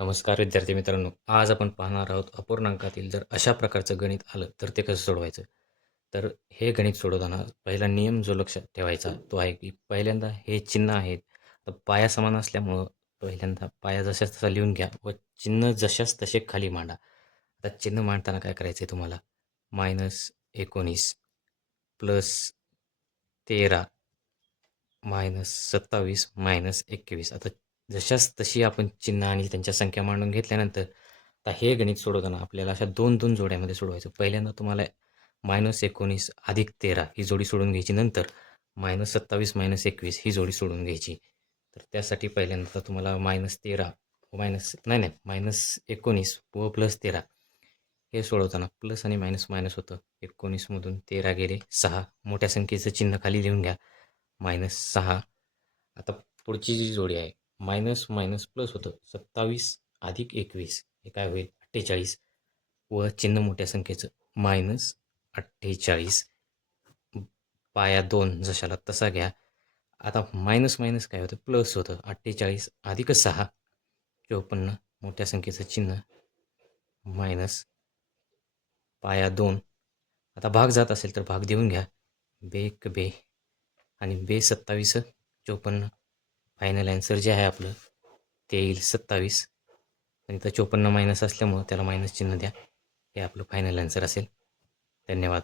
नमस्कार विद्यार्थी मित्रांनो. आज आपण पाहणार आहोत अपूर्णांकातील जर अशा प्रकारचं गणित आलं तर ते कसं सोडवायचं. तर हे गणित सोडवताना पहिला नियम जो लक्षात ठेवायचा तो आहे की पहिल्यांदा हे चिन्ह आहेत. तर पाया समान असल्यामुळं पहिल्यांदा पाया जशाच तसा लिहून घ्या व चिन्ह जशाच तसे खाली मांडा. आता चिन्ह मांडताना काय करायचं आहे तुम्हाला, -19 +13 -27 -21. आता जशाच तशी आपण चिन्ह आणि त्यांच्या संख्या मांडून घेतल्यानंतर आता हे गणित सोडवताना आपल्याला अशा 2-2 जोड्यामध्ये सोडवायचं. पहिल्यांदा तुम्हाला -19 अधिक 13 ही जोडी सोडून घ्यायची. नंतर -27 -21 ही जोडी सोडून घ्यायची. तर त्यासाठी पहिल्यांदा तुम्हाला -13 मायनस नाही नाही -19 व +13 हे सोडवताना प्लस आणि मायनस मायनस होतं. 19मधून 13 गेले 6. मोठ्या संख्येचं चिन्ह खाली लिहून घ्या. -6. आता पुढची जी जोडी आहे मायनस मायनस प्लस होतं. 27 अधिक 21 हे काय होईल 48 व चिन्ह मोठ्या संख्येचं -48. पाया 2 जशाला तसा घ्या. आता मायनस मायनस काय होतं प्लस होतं. 48 अधिक 6 54 मोठ्या संख्येचं चिन्ह मायनस पाया 2. आता भाग जात असेल तर भाग देऊन घ्या. बे बे आणि 27 54. फायनल ॲन्सर जे आहे आपलं ते येईल 27. आणि इथं 54 मायनस असल्यामुळं त्याला मायनस चिन्ह द्या. हे आपलं फायनल ॲन्सर असेल. धन्यवाद.